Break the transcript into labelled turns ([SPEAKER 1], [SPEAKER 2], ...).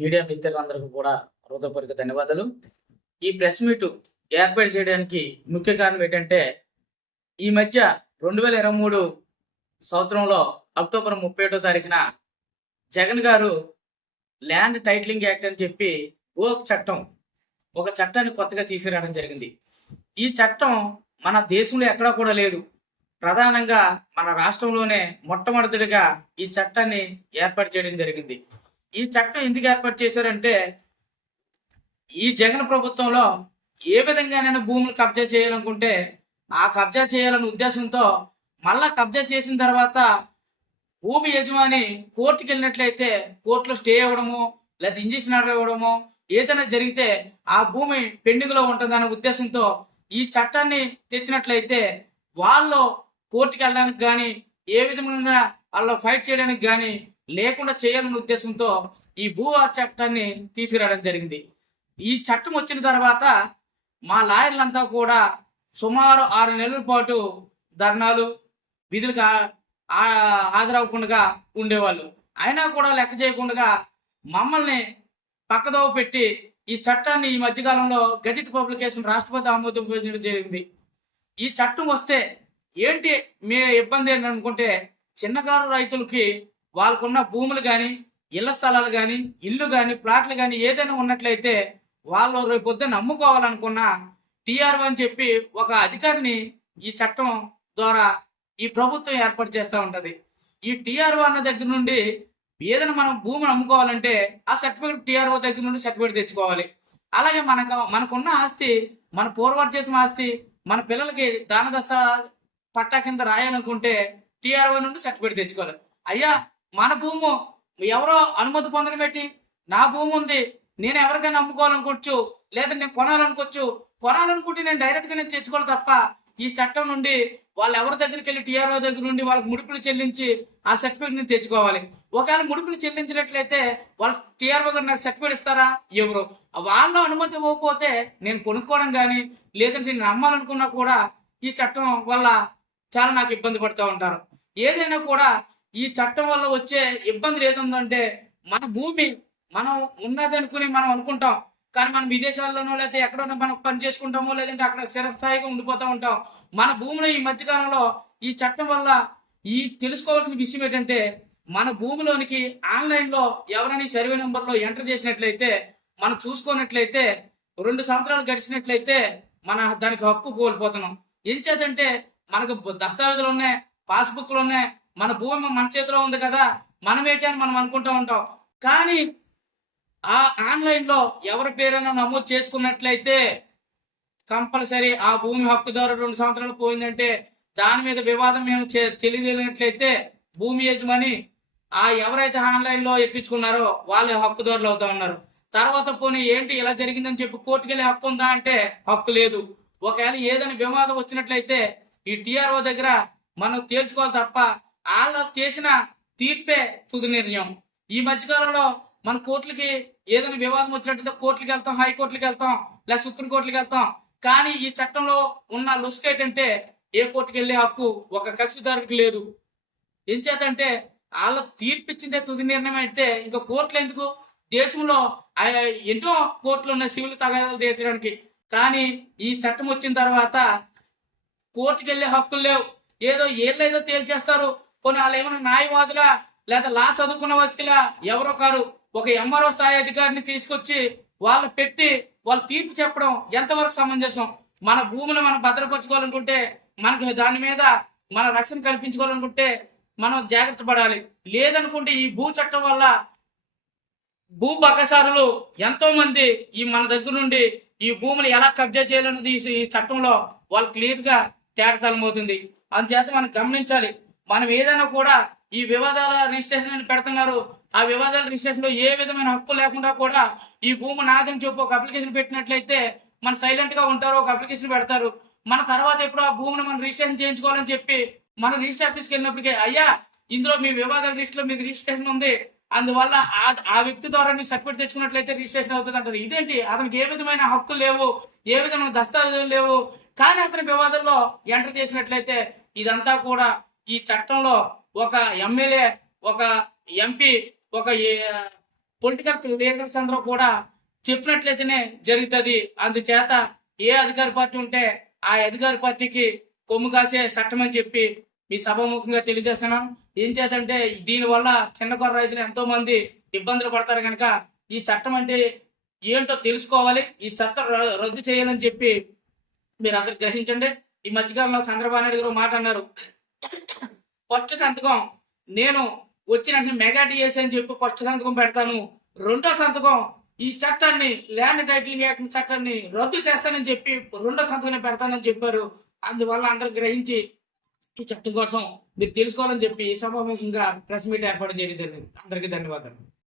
[SPEAKER 1] Media మిత్రులందరికీ కూడా హృదయపూర్వక ధన్యవాదాలు. ఈ ప్రెస్ మీట్ ఏర్పాటు చేయడానికి ముఖ్య కారణం ఏంటంటే ఈ మధ్య రెండు వేల ఇరవై మూడు సంవత్సరంలో అక్టోబర్ ముప్పై ఒకటో తారీఖున జగన్ గారు ల్యాండ్ టైటిలింగ్ యాక్ట్ అని చెప్పి ఓ చట్టం ఒక చట్టాన్ని కొత్తగా తీసుకురావడం జరిగింది. ఈ చట్టం మన దేశంలో ఎక్కడా కూడా లేదు. ప్రధానంగా మన రాష్ట్రంలోనే మొట్టమొదటిగా ఈ చట్టాన్ని ఏర్పాటు చేయడం జరిగింది. ఈ చట్టం ఎందుకు ఏర్పాటు చేశారంటే ఈ జగన్ ప్రభుత్వంలో ఏ విధంగానైనా భూములు కబ్జా చేయాలనుకుంటే ఆ కబ్జా చేయాలనే ఉద్దేశంతో మళ్ళా కబ్జా చేసిన తర్వాత భూమి యజమాని కోర్టుకి వెళ్ళినట్లయితే కోర్టులో స్టే ఇవ్వడము లేదా ఇంజక్షన్ ఆర్డర్ ఇవ్వడము ఏదైనా జరిగితే ఆ భూమి పెండింగ్లో ఉంటుందనే ఉద్దేశంతో ఈ చట్టాన్ని తెచ్చినట్లయితే వాళ్ళు కోర్టుకి వెళ్ళడానికి కానీ ఏ విధంగా వాళ్ళ ఫైట్ చేయడానికి కానీ లేకుండా చేయాలనే ఉద్దేశంతో ఈ భూ చట్టాన్ని తీసుకురావడం జరిగింది. ఈ చట్టం వచ్చిన తర్వాత మా లాయర్లంతా కూడా సుమారు ఆరు నెలల పాటు ధర్నాలు విధులకు ఆ- హాజరవ్వకుండా ఉండేవాళ్ళు. అయినా కూడా లెక్క చేయకుండా మమ్మల్ని పక్కదోవ పెట్టి ఈ చట్టాన్ని ఈ మధ్యకాలంలో గజెట్ పబ్లికేషన్ రాష్ట్రపతి ఆమోదం జరిగింది. ఈ చట్టం వస్తే ఏంటి మీ ఇబ్బంది ఏంటనుకుంటే చిన్నకారు రైతులకి వాళ్ళకున్న భూములు కానీ ఇళ్ళ స్థలాలు కానీ ఇల్లు కానీ ప్లాట్లు కానీ ఏదైనా ఉన్నట్లయితే వాళ్ళు రేపు పొద్దున్న అమ్ముకోవాలనుకున్న టీఆర్ఓ అని చెప్పి ఒక అధికారిని ఈ చట్టం ద్వారా ఈ ప్రభుత్వం ఏర్పాటు చేస్తూ ఉంటుంది. ఈ టీఆర్ఓ అన్న దగ్గర నుండి ఏదైనా మనం భూమిని అమ్ముకోవాలంటే ఆ సర్టిఫికేట్ టిఆర్ఓ దగ్గర నుండి సర్టిఫికేట్ తెచ్చుకోవాలి. అలాగే మనకు మనకున్న ఆస్తి మన పూర్వార్జితం ఆస్తి మన పిల్లలకి దానదస్తా పట్టా కింద రాయాలనుకుంటే టిఆర్ఓ నుండి సర్టిఫికేట్ తెచ్చుకోవాలి. అయ్యా మన భూము ఎవరో అనుమతి పొందడం పెట్టి నా భూమి ఉంది. నేను ఎవరికైనా అమ్ముకోవాలనుకోవచ్చు లేదా నేను కొనాలనుకోవచ్చు. కొనాలనుకుంటే నేను డైరెక్ట్గా నేను తెచ్చుకోవాలి తప్ప ఈ చట్టం నుండి వాళ్ళు ఎవరి దగ్గరికి వెళ్ళి టీఆర్ఓ దగ్గర నుండి వాళ్ళకి ముడుపులు చెల్లించి ఆ సర్టిఫికేట్ నేను తెచ్చుకోవాలి. ఒకవేళ ముడుపులు చెల్లించినట్లయితే వాళ్ళ టీఆర్ఓ గారు నాకు సర్టిఫికేట్ ఇస్తారా? ఎవరు? వాళ్ళు అనుమతి ఇవ్వకపోతే నేను కొనుక్కోవడం కానీ లేదంటే నేను అమ్మాలనుకున్నా కూడా ఈ చట్టం వల్ల చాలా నాకు ఇబ్బంది పడుతూ ఉంటారు. ఏదైనా కూడా ఈ చట్టం వల్ల వచ్చే ఇబ్బందులు ఏదుందంటే మన భూమి మనం ఉన్నది అనుకుని మనం అనుకుంటాం. కానీ మనం విదేశాల్లోనో లేకపోతే ఎక్కడో మనం పని చేసుకుంటామో లేదంటే అక్కడ స్థిరస్థాయిగా ఉండిపోతూ ఉంటాం. మన భూమిలో ఈ మధ్యకాలంలో ఈ చట్టం వల్ల ఈ తెలుసుకోవాల్సిన విషయం ఏంటంటే మన భూమిలోనికి ఆన్లైన్లో ఎవరైనా సర్వే నెంబర్లో ఎంటర్ చేసినట్లయితే మనం చూసుకున్నట్లయితే రెండు సంవత్సరాలు గడిచినట్లయితే మన దానికి హక్కు కోల్పోతున్నాం. ఏం చేతంటే మనకు దస్తావేజులు ఉన్నాయి పాస్బుక్లు ఉన్నాయి మన భూమి మన చేతిలో ఉంది కదా మనం ఏంటి అని మనం అనుకుంటూ ఉంటాం. కానీ ఆ ఆన్లైన్లో ఎవరి పేరైనా నమోదు చేసుకున్నట్లయితే కంపల్సరీ ఆ భూమి హక్కుదారు రెండు సంవత్సరాలు పోయిందంటే దాని మీద వివాదం మేము చే- తెలియజేయనట్లయితే భూమి యజమాని ఆ ఎవరైతే ఆన్లైన్లో ఎక్కించుకున్నారో వాళ్ళ హక్కుదారులు అవుతా ఉన్నారు. తర్వాత పోనీ ఏంటి ఇలా జరిగిందని చెప్పి కోర్టుకు వెళ్ళే హక్కు ఉందా అంటే హక్కు లేదు. ఒకవేళ ఏదైనా వివాదం వచ్చినట్లయితే ఈ టీఆర్ఓ దగ్గర మనం తేల్చుకోవాలి తప్ప వాళ్ళ చేసిన తీర్పే తుది నిర్ణయం. ఈ మధ్యకాలంలో మన కోర్టులకి ఏదైనా వివాదం వచ్చినట్లయితే కోర్టులకు వెళ్తాం హైకోర్టులకు వెళ్తాం లేదా సుప్రీంకోర్టులకు వెళ్తాం. కానీ ఈ చట్టంలో ఉన్న లుస్క్ ఏంటంటే ఏ కోర్టుకి వెళ్ళే హక్కు ఒక కక్షిదారుడికి లేదు. ఏం చేతంటే వాళ్ళ తీర్పిచ్చిందే తుది నిర్ణయం అయితే ఇంకా కోర్టులు ఎందుకు? దేశంలో ఎన్నో కోర్టులు ఉన్నాయి సివిల్ తగాదాలు తీర్చడానికి. కానీ ఈ చట్టం వచ్చిన తర్వాత కోర్టుకి వెళ్ళే హక్కులు లేవు. ఏదో ఏదో తేల్చేస్తారు. కొన్ని వాళ్ళు ఏమైనా న్యాయవాదులా లేదా లా చదువుకున్న వ్యక్తుల ఎవరో కారు ఒక ఎంఆర్ఓ స్థాయి అధికారిని తీసుకొచ్చి వాళ్ళు పెట్టి వాళ్ళు తీర్పు చెప్పడం ఎంతవరకు సమంజసం? మన భూమిని మనం భద్రపరచుకోవాలనుకుంటే మనకి దాని మీద మన రక్షణ కల్పించుకోవాలనుకుంటే మనం జాగ్రత్త పడాలి. లేదనుకుంటే ఈ భూ చట్టం వల్ల భూ బకసారులు ఎంతో మంది ఈ మన దగ్గర నుండి ఈ భూమిని ఎలా కబ్జా చేయాలన్నది ఈ- ఈ చట్టంలో వాళ్ళు క్లియర్గా తేటతలమవుతుంది. అందుచేత మనం గమనించాలి. మనం ఏదైనా కూడా ఈ వివాదాల రిజిస్ట్రేషన్ అని పెడుతున్నారు. ఆ వివాదాల రిజిస్ట్రేషన్లో ఏ విధమైన హక్కు లేకుండా కూడా ఈ భూమి నాదని చెప్పి ఒక అప్లికేషన్ పెట్టినట్లయితే మన సైలెంట్గా ఉంటారు ఒక అప్లికేషన్ పెడతారు. మన తర్వాత ఎప్పుడు ఆ భూమిని మనం రిజిస్ట్రేషన్ చేయించుకోవాలని చెప్పి మనం రిజిస్టర్ ఆఫీస్కి వెళ్ళినప్పటికీ అయ్యా ఇందులో మీ వివాదాల లిస్ట్లో మీకు రిజిస్ట్రేషన్ ఉంది. అందువల్ల ఆ- ఆ వ్యక్తి ద్వారా నీ సర్టిఫికేట్ తెచ్చుకున్నట్లయితే రిజిస్ట్రేషన్ అవుతుంది అంటారు. ఇదేంటి? అతనికి ఏ విధమైన హక్కులు లేవు ఏ విధమైన దస్తావేజులు లేవు. కానీ అతని వివాదంలో ఎంటర్ చేసినట్లయితే ఇదంతా కూడా ఈ చట్టంలో ఒక ఎమ్మెల్యే ఒక ఎంపీ ఒక పొలిటికల్ లీడర్స్ అందరూ కూడా చెప్పినట్లయితేనే జరుగుతుంది. అందుచేత ఏ అధికార పార్టీ ఉంటే ఆ అధికార పార్టీకి కొమ్ము కాసే చట్టం అని చెప్పి మీ సభాముఖంగా తెలియజేస్తున్నాం. ఏం చేతంటే దీనివల్ల చిన్న కొర రైతులు ఎంతో మంది ఇబ్బందులు పడతారు కనుక ఈ చట్టం అంటే ఏంటో తెలుసుకోవాలి. ఈ చట్టం ర- రద్దు చేయాలని చెప్పి మీరు అందరు గ్రహించండి. ఈ మధ్యకాలంలో చంద్రబాబు నాయుడు గారు మాట అన్నారు. ఫస్ట్ సంతకం. నేను వచ్చిన మెగా డిఎస్ అని చెప్పి ఫస్ట్ సంతకం పెడతాను. రెండో సంతకం ఈ చట్టాన్ని ల్యాండ్ టైటిలింగ్ యాక్ట్ చట్టాన్ని రద్దు చేస్తానని చెప్పి రెండో సంతకం పెడతానని చెప్పారు. అందువల్ల అందరూ గ్రహించి ఈ చట్టం కోసం మీరు తెలుసుకోవాలని చెప్పి సమావేశంగా ప్రెస్ మీట్ ఏర్పాటు చేయడం జరిగింది. అందరికీ ధన్యవాదాలు.